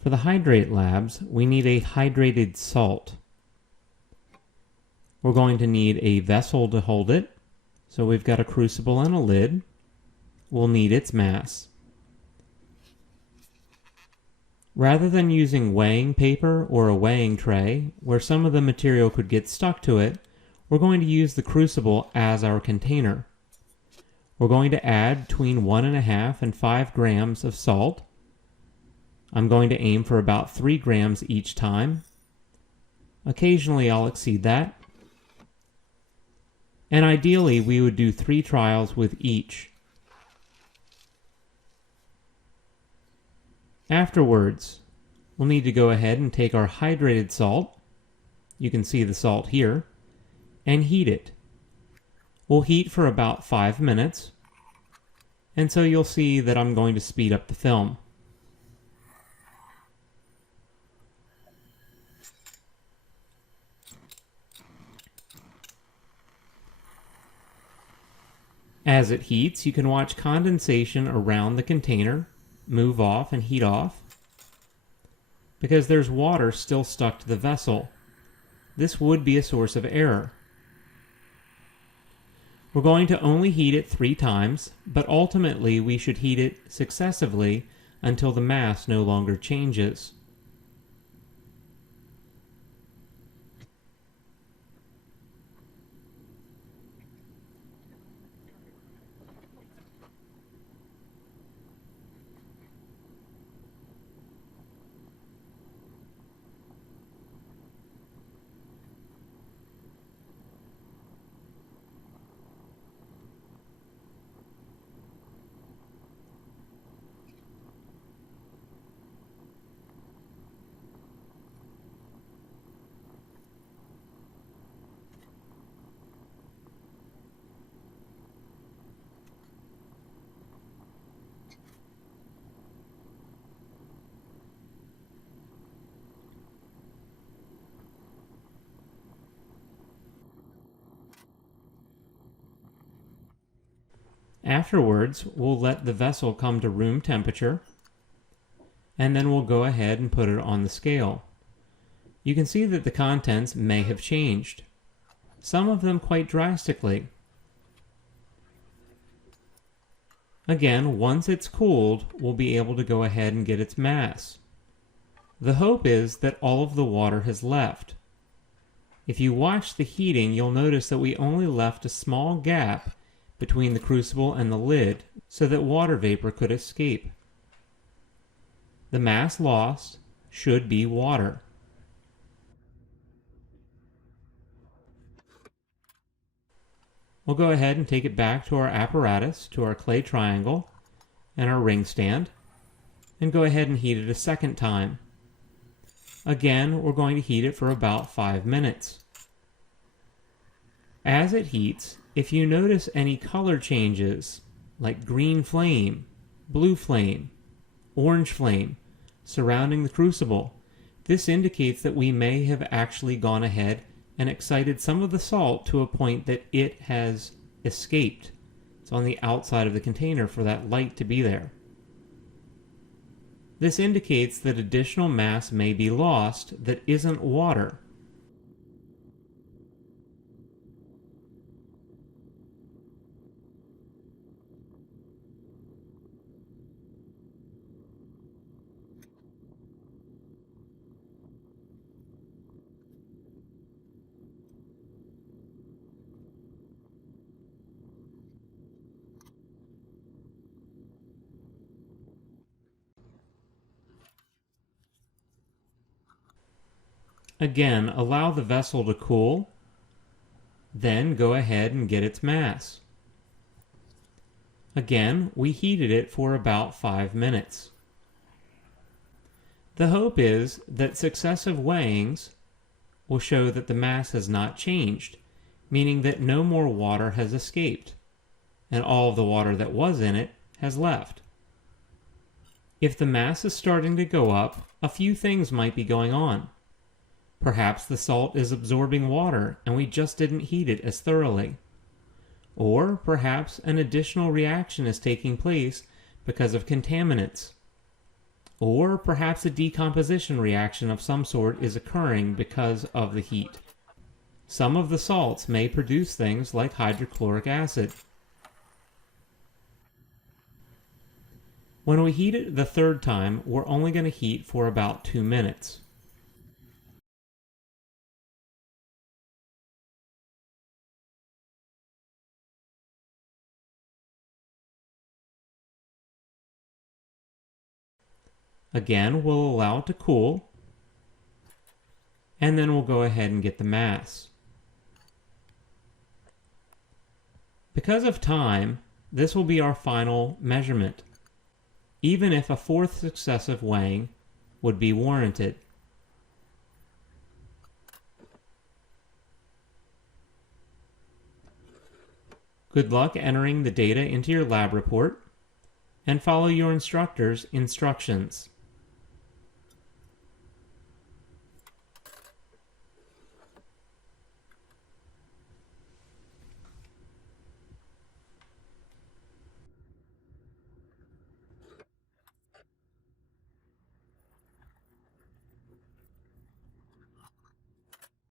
For the hydrate labs, we need a hydrated salt. We're going to need a vessel to hold it. So we've got a crucible and a lid. We'll need its mass. Rather than using weighing paper or a weighing tray, where some of the material could get stuck to it, we're going to use the crucible as our container. We're going to add between 1.5 and 5 grams of salt. I'm going to aim for about 3 grams each time. Occasionally I'll exceed that. And ideally we would do 3 trials with each. Afterwards, we'll need to go ahead and take our hydrated salt, you can see the salt here, and heat it. We'll heat for about 5 minutes, and so you'll see that I'm going to speed up the film. As it heats, you can watch condensation around the container move off and heat off because there's water still stuck to the vessel. This would be a source of error. We're going to only heat it 3 times, but ultimately we should heat it successively until the mass no longer changes. Afterwards, we'll let the vessel come to room temperature, and then we'll go ahead and put it on the scale. You can see that the contents may have changed, some of them quite drastically. Again, once it's cooled, we'll be able to go ahead and get its mass. The hope is that all of the water has left. If you watch the heating, you'll notice that we only left a small gap between the crucible and the lid so that water vapor could escape. The mass lost should be water. We'll go ahead and take it back to our apparatus, to our clay triangle and our ring stand, and go ahead and heat it a second time. Again, we're going to heat it for about 5 minutes. As it heats, if you notice any color changes, like green flame, blue flame, orange flame, surrounding the crucible, this indicates that we may have actually gone ahead and excited some of the salt to a point that it has escaped. It's on the outside of the container for that light to be there. This indicates that additional mass may be lost that isn't water. Again, allow the vessel to cool, then go ahead and get its mass. Again, we heated it for about 5 minutes. The hope is that successive weighings will show that the mass has not changed, meaning that no more water has escaped, and all of the water that was in it has left. If the mass is starting to go up, a few things might be going on. Perhaps the salt is absorbing water and we just didn't heat it as thoroughly. Or perhaps an additional reaction is taking place because of contaminants. Or perhaps a decomposition reaction of some sort is occurring because of the heat. Some of the salts may produce things like hydrochloric acid. When we heat it the third time, we're only going to heat for about 2 minutes. Again, we'll allow it to cool, and then we'll go ahead and get the mass. Because of time, this will be our final measurement, even if a fourth successive weighing would be warranted. Good luck entering the data into your lab report, and follow your instructor's instructions.